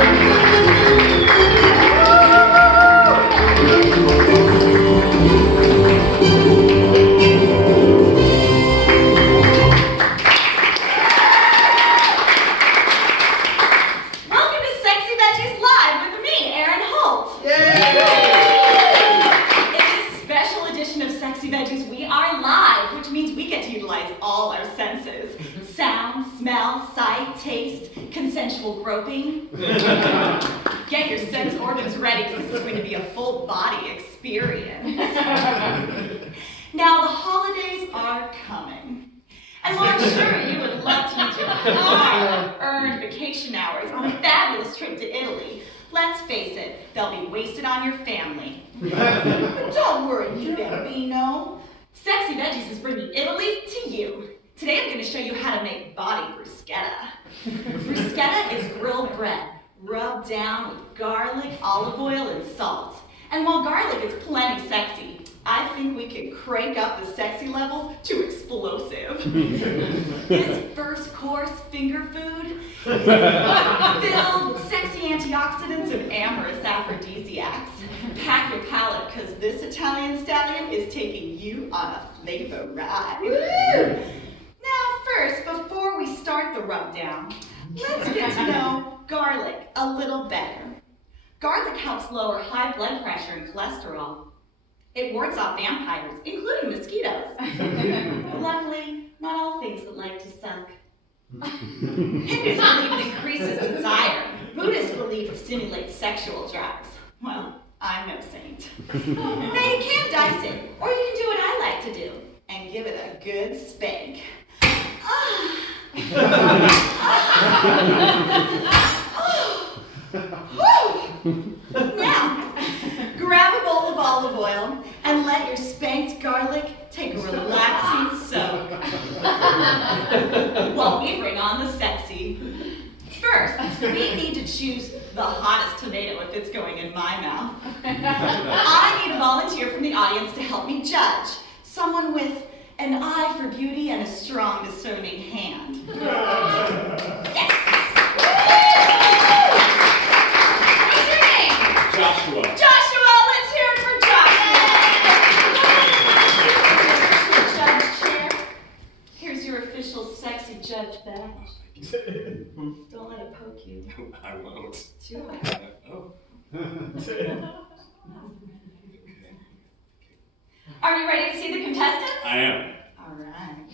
Welcome to Sexie Veggies Live with me, Erin Holt. Yay! In this special edition of Sexie Veggies, we are live, which means we get to utilize all our senses. Sound, smell, sight, taste, consensual groping. Get your sense organs ready because this is going to be a full body experience. Now, the holidays are coming. And while I'm sure you would love to use your hard-earned vacation hours on a fabulous trip to Italy, let's face it, they'll be wasted on your family. But don't worry, you bambino. Sexie Veggies is bringing Italy to you. Today I'm going to show you how to make body bruschetta. Bruschetta is grilled bread, rubbed down with garlic, olive oil, and salt. And while garlic is plenty sexy, I think we can crank up the sexy levels to explosive. This first course finger food is filled with sexy antioxidants and amorous aphrodisiacs. Pack your palate because this Italian stallion is taking you on a flavor ride. Now first, before we start the rub-down, let's get to know garlic a little better. Garlic helps lower high blood pressure and cholesterol. It wards off vampires, including mosquitoes. Luckily, not all things that like to suck. Hindus believe it increases desire. Buddhists believe it stimulates sexual drives. Well, I'm no saint. Now you can dice it, or you can do what I like to do, and give it a good spank. Now, grab a bowl of olive oil and let your spanked garlic take a relaxing soak while we bring on the sexy. First, we need to choose the hottest tomato if it's going in my mouth. I need a volunteer from the audience to help me judge. Someone with an eye for beauty and a strong discerning hand. Yes! What's your name? Joshua. Joshua, let's hear it for Joshua. Judge chair. Here's your official sexy judge badge. Don't let it poke you. I won't. Too hard. Oh. Are you ready to see the contestants? I am. All right.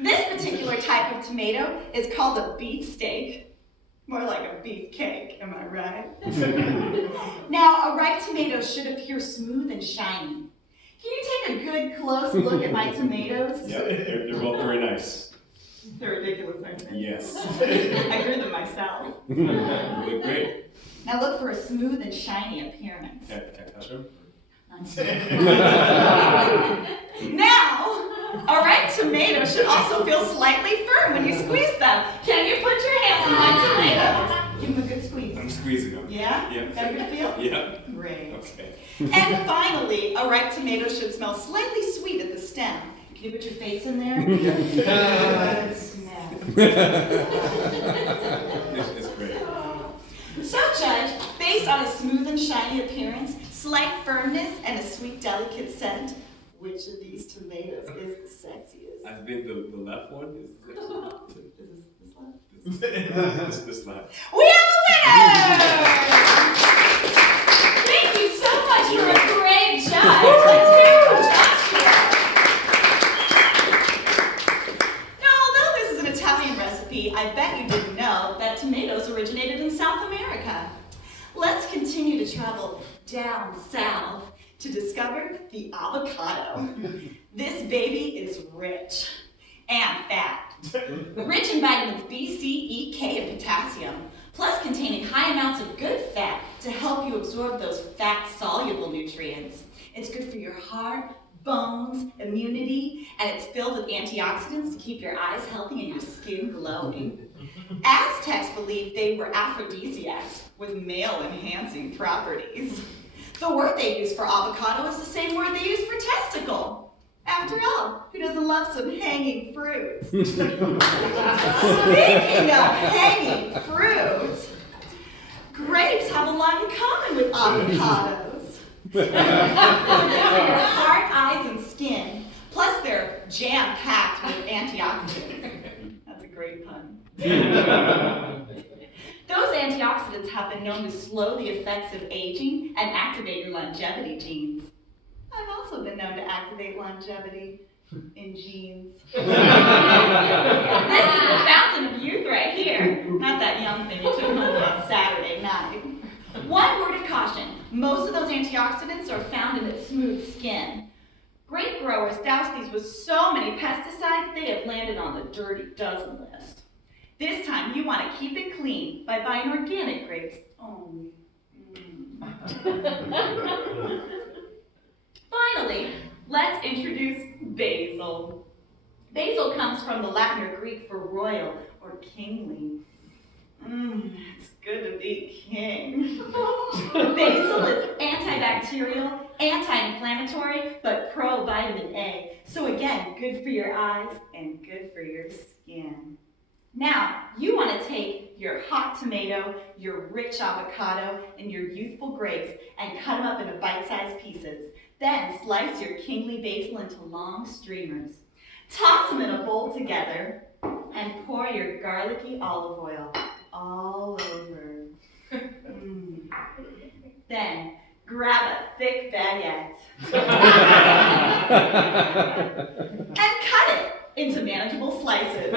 This particular type of tomato is called a beefsteak. More like a beefcake, am I right? Now, a ripe tomato should appear smooth and shiny. Can you take a good close look at my tomatoes? Yep, they're both very nice. They're ridiculous, aren't they? Yes. I grew them myself. You look great. Now look for a smooth and shiny appearance. Can I touch them? Now, a ripe tomato should also feel slightly firm when you squeeze them. Can you put your hands on my tomatoes? Give them a good squeeze. I'm squeezing them. Yeah? Yep. Got a good feel? Yeah. Great. Okay. And finally, a ripe tomato should smell slightly sweet at the stem. Can you put your face in there? Good smell. It's great. So, Judge, based on a smooth and shiny appearance, slight firmness, and a sweet, delicate scent, which of these tomatoes is the sexiest? I think the left one is the Is this left? this left. We have a winner! Thank you so much for a great judge. Let's hear it for Joshua. Now, although this is an Italian recipe, I bet you didn't know that tomatoes originated in South America. Let's continue to travel down south to discover the avocado. This baby is rich and fat. Rich in vitamins B, C, E, K, and potassium, plus containing high amounts of good fat to help you absorb those fat-soluble nutrients. It's good for your heart, bones, immunity, and it's filled with antioxidants to keep your eyes healthy and your skin glowing. Aztecs believed they were aphrodisiacs with male-enhancing properties. The word they use for avocado is the same word they use for testicle. After all, who doesn't love some hanging fruit? Speaking of hanging fruit, grapes have a lot in common with avocados. They're good for your heart, eyes, and skin. Plus, they're jam-packed with antioxidants. That's a great pun. Those antioxidants have been known to slow the effects of aging and activate your longevity genes. I've also been known to activate longevity in genes. This is the fountain of youth right here. Not that young thing you took home on Saturday night. One word of caution. Most of those antioxidants are found in its smooth skin. Grape growers douse these with so many pesticides, they have landed on the dirty dozen list. This time, you want to keep it clean by buying organic grapes only. Finally, let's introduce basil. Basil comes from the Latin or Greek for royal or kingly. It's good to be king. Basil is antibacterial, anti-inflammatory, but pro-vitamin A. So again, good for your eyes and good for your skin. Now, you want to take your hot tomato, your rich avocado, and your youthful grapes and cut them up into bite-sized pieces. Then slice your kingly basil into long streamers. Toss them in a bowl together and pour your garlicky olive oil all over. Then grab a thick baguette and cut it into manageable slices.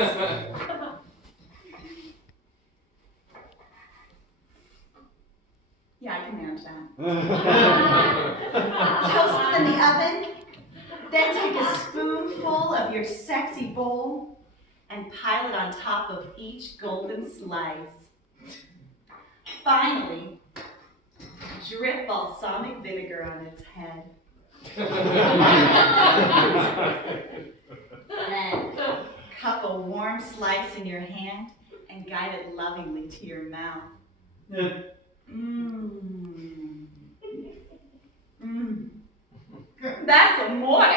Yeah, I can manage that. Toast them in the oven, then take a spoonful of your sexy bowl and pile it on top of each golden slice. Finally, drip balsamic vinegar on its head. Then cup a warm slice in your hand and guide it lovingly to your mouth. That's amore.